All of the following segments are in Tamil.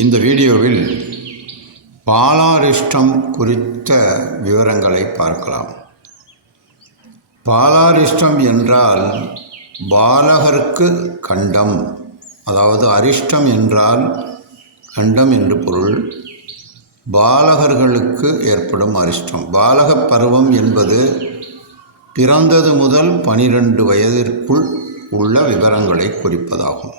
இந்த வீடியோவில் பாலாரிஷ்டம் குறித்த விவரங்களை பார்க்கலாம். பாலாரிஷ்டம் என்றால் பாலகர்க்கு கண்டம் அதாவது அரிஷ்டம் என்றால் கண்டம் என்று பொருள். பாலகர்களுக்கு ஏற்படும் அரிஷ்டம். பாலக பருவம் என்பது பிறந்தது முதல் பனிரெண்டு வயதிற்குள் உள்ள விவரங்களை குறிப்பதாகும்.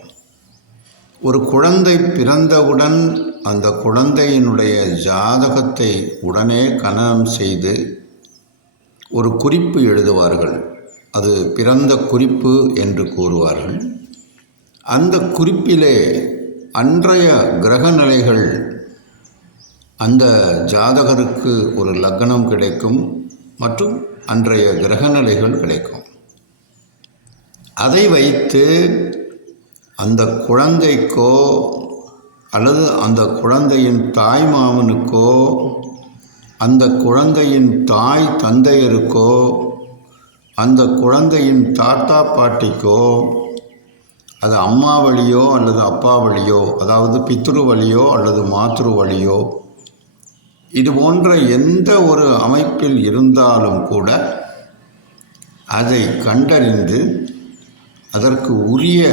ஒரு குழந்தை பிறந்தவுடன் அந்த குழந்தையினுடைய ஜாதகத்தை உடனே கணனம் செய்து ஒரு குறிப்பு எழுதுவார்கள். அது பிறந்த குறிப்பு என்று கூறுவார்கள். அந்த குறிப்பிலே அன்றைய கிரக நிலைகள் அந்த ஜாதகருக்கு ஒரு லக்னம் கிடைக்கும் மற்றும் அன்றைய கிரக நிலைகள் கிடைக்கும். அதை வைத்து அந்த குழந்தைக்கோ அல்லது அந்த குழந்தையின் தாய் மாமனுக்கோ அந்த குழந்தையின் தாய் தந்தையருக்கோ அந்த குழந்தையின் தாத்தா பாட்டிக்கோ அது அம்மா வழியோ அல்லது அப்பா வழியோ அதாவது பித்ரு வழியோ அல்லது மாத்ரு வழியோ இது போன்ற எந்த ஒரு அமைப்பில் இருந்தாலும் கூட அதை கண்டறிந்து அதற்கு உரிய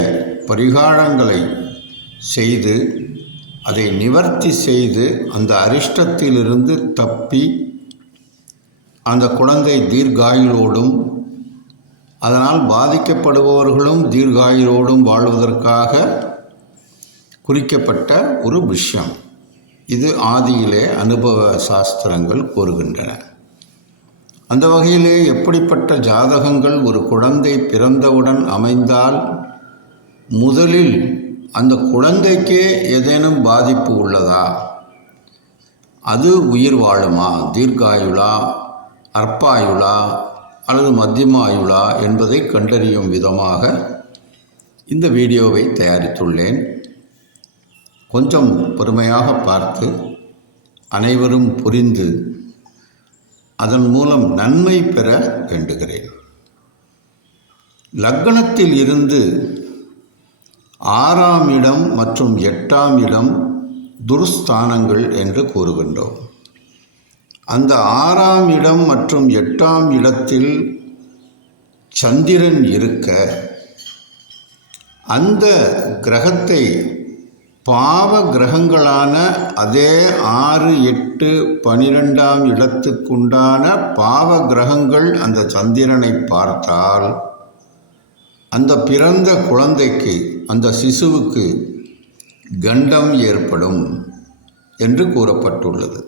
பரிகாரங்களை செய்து அதை நிவர்த்தி செய்து அந்த அரிஷ்டத்திலிருந்து தப்பி அந்த குழந்தை தீர்காயுளோடும் அதனால் பாதிக்கப்படுபவர்களும் தீர்காயுளோடும் வாழ்வதற்காக குறிக்கப்பட்ட ஒரு விஷயம். இது ஆதியிலே அனுபவ சாஸ்திரங்கள் கூறுகின்றன. அந்த வகையிலே எப்படிப்பட்ட ஜாதகங்கள் ஒரு குழந்தை பிறந்தவுடன் அமைந்தால் முதலில் அந்த குழந்தைக்கே ஏதேனும் பாதிப்பு உள்ளதா? அது உயிர் வாழுமா? தீர்காயுளா அற்பாயுளா? அல்லது மத்தியமாயுளா? என்பதை கண்டறியும் விதமாக இந்த வீடியோவை தயாரித்துள்ளேன். கொஞ்சம் பொறுமையாக பார்த்து அனைவரும் புரிந்து அதன் மூலம் நன்மை பெற வேண்டுகிறேன். லக்னத்தில் இருந்து ஆறாம் இடம் மற்றும் எட்டாம் இடம் துர்ஸ்தானங்கள் என்று கூறுகின்றோம். அந்த ஆறாம் இடம் மற்றும் எட்டாம் இடத்தில் சந்திரன் இருக்க அந்த கிரகத்தை பாவ கிரகங்களான அதே ஆறு எட்டு பனிரெண்டாம் இடத்துக்குண்டான பாவ கிரகங்கள் அந்த சந்திரனை பார்த்தால் அந்த பிறந்த குழந்தைக்கு அந்த சிசுவுக்கு கண்டம் ஏற்படும் என்று கூறப்பட்டுள்ளது.